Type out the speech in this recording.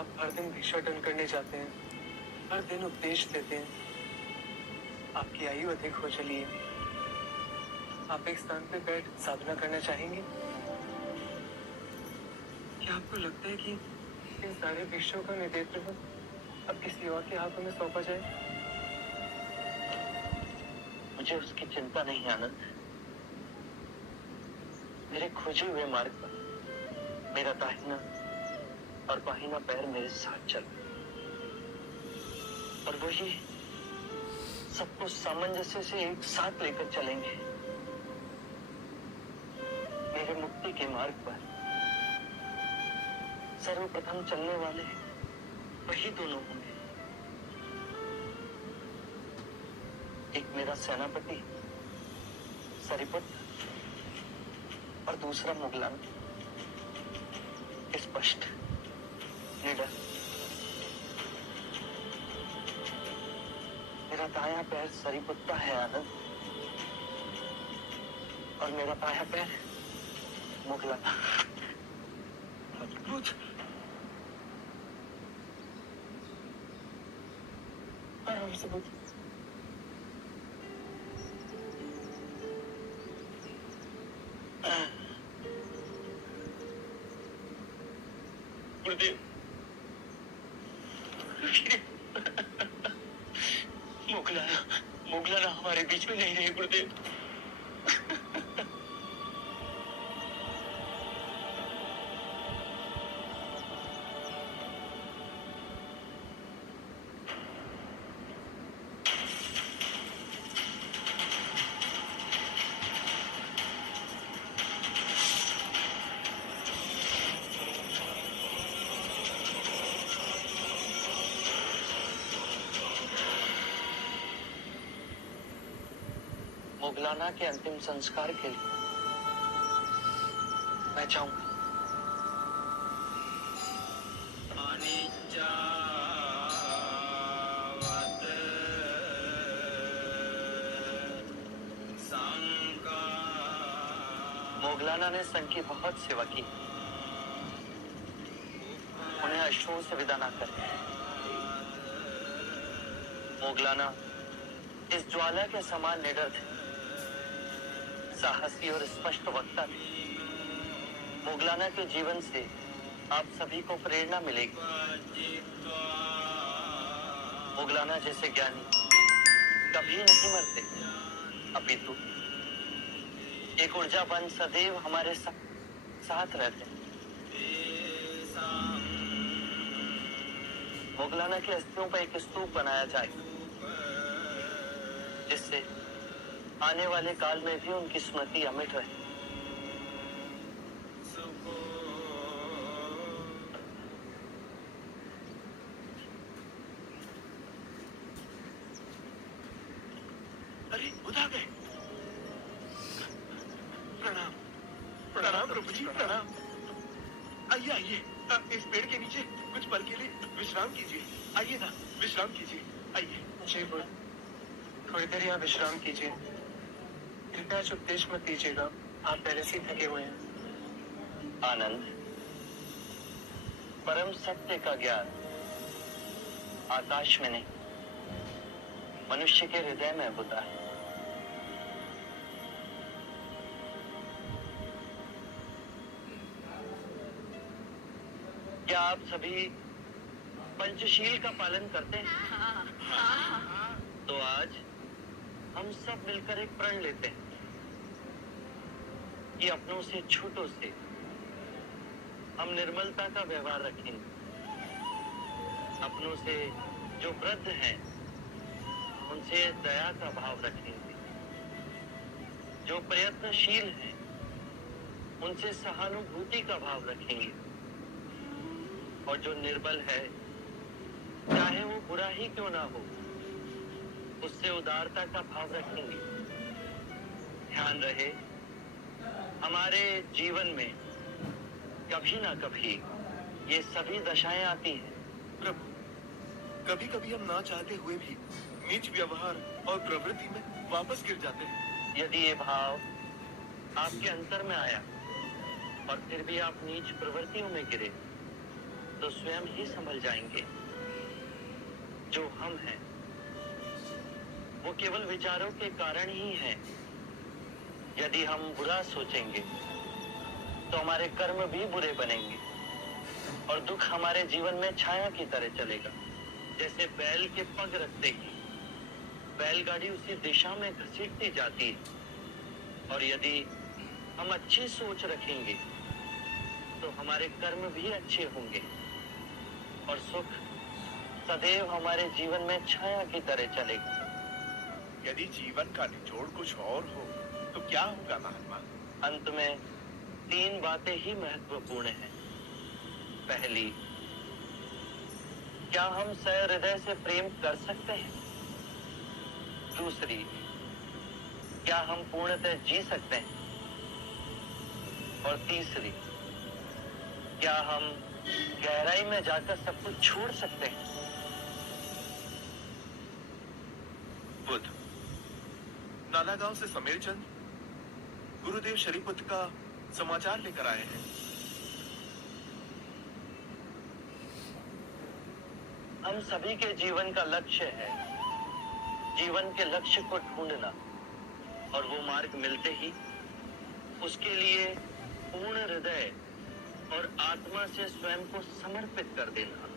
आप हर दिन भिक्षाटन करने जाते हैं, हर दिन उपदेश देते हैं। आपकी आयु अधिक हो चली है। आप एक स्थान पे बैठ साधना करना चाहेंगे? क्या आपको लगता है कि इन सारे भिक्षुओं का नेतृत्व अब किसी और के हाथों में सौंपा जाए? मुझे उसकी चिंता नहीं आनंद। मेरे खोजे हुए मार्ग पर मेरा दाहिना और बाहिना पैर मेरे साथ चल, और वही सबको सामंजस्य से एक साथ लेकर चलेंगे। मेरे मुक्ति के मार्ग पर सर्वप्रथम चलने वाले वही दोनों होंगे। एक मेरा सेनापति सरिपुत्र और दूसरा मुगलान। स्पष्ट, निडर। मेरा दायां पैर सरिपुत्ता है आनंद, और मेरा बायां पैर मुगलान। अद्भुत। आराम से बोलिए। गुरुदेव, मुगलाना हमारे बीच में नहीं रहे गुरुदेव। मुगलाना के अंतिम संस्कार के लिए मैं चाहूंगा। मुगलाना ने संघ की बहुत सेवा की। उन्हें अश्रुओं से विदा ना कर। मुगलाना इस ज्वाला के समान निडर थे, साहसी और स्पष्ट वक्ता थे। मुगलाना के जीवन से आप सभी को प्रेरणा मिलेगी। मुगलाना जैसे ज्ञानी कभी नहीं मरते, अपितु एक ऊर्जावान सदैव हमारे साथ रहते हैं। मुगलाना के अस्थियों पर एक स्तूप बनाया जाएगा, जिससे आने वाले काल में भी उनकी स्मृति अमिट रहे। अरे उठा गए। प्रणाम प्रणाम प्रभु जी, प्रणाम। आइए आइए, इस पेड़ के नीचे कुछ पल के लिए विश्राम कीजिए। आइए ना, विश्राम कीजिए, आइए। जी बोल, थोड़ी देर यहाँ विश्राम कीजिए। कृपया आज उपदेश मत दीजिएगा, आप पहले से ही थके हुए हैं। आनंद, परम सत्य का ज्ञान आकाश में नहीं, मनुष्य के हृदय में होता है। क्या आप सभी पंचशील का पालन करते हैं? तो आज हम सब मिलकर एक प्रण लेते हैं कि अपनों से छोटों से हम निर्मलता का व्यवहार रखेंगे। अपनों से जो वृद्ध हैं उनसे दया का भाव रखेंगे। जो प्रयत्नशील हैं उनसे सहानुभूति का भाव रखेंगे। और जो निर्बल है, चाहे वो बुरा ही क्यों ना हो, उससे उदारता का भाव रखेंगे। ध्यान रहे, हमारे जीवन में कभी ना कभी ये सभी दशाएं आती हैं। प्रभु, कभी कभी हम ना चाहते हुए भी नीच व्यवहार और प्रवृत्ति में वापस गिर जाते हैं। यदि ये भाव आपके अंतर में आया और फिर भी आप नीच प्रवृत्तियों में गिरे, तो स्वयं ही संभल जाएंगे। जो हम हैं वो केवल विचारों के कारण ही हैं। यदि हम बुरा सोचेंगे तो हमारे कर्म भी बुरे बनेंगे और दुख हमारे जीवन में छाया की तरह चलेगा। जैसे बैल के पग रखते ही बैलगाड़ी उसी दिशा में घसीटती जाती है, और यदि हम अच्छी सोच रखेंगे तो हमारे कर्म भी अच्छे होंगे और सुख सदैव हमारे जीवन में छाया की तरह चलेगा। यदि जीवन का निचोड़ कुछ और हो तो क्या होगा महात्मा? अंत में 3 बातें ही महत्वपूर्ण हैं। पहली, क्या हम सहृदय से प्रेम कर सकते हैं? दूसरी, क्या हम पूर्णतः जी सकते हैं? और तीसरी, क्या हम गहराई में जाकर सब कुछ छोड़ सकते हैं? बुध, नालागांव से समीरचंद गुरुदेव शरीपुत्र का समाचार लेकर आए हैं। हम सभी के जीवन का लक्ष्य है जीवन के लक्ष्य को ढूंढना, और वो मार्ग मिलते ही उसके लिए पूर्ण हृदय और आत्मा से स्वयं को समर्पित कर देना।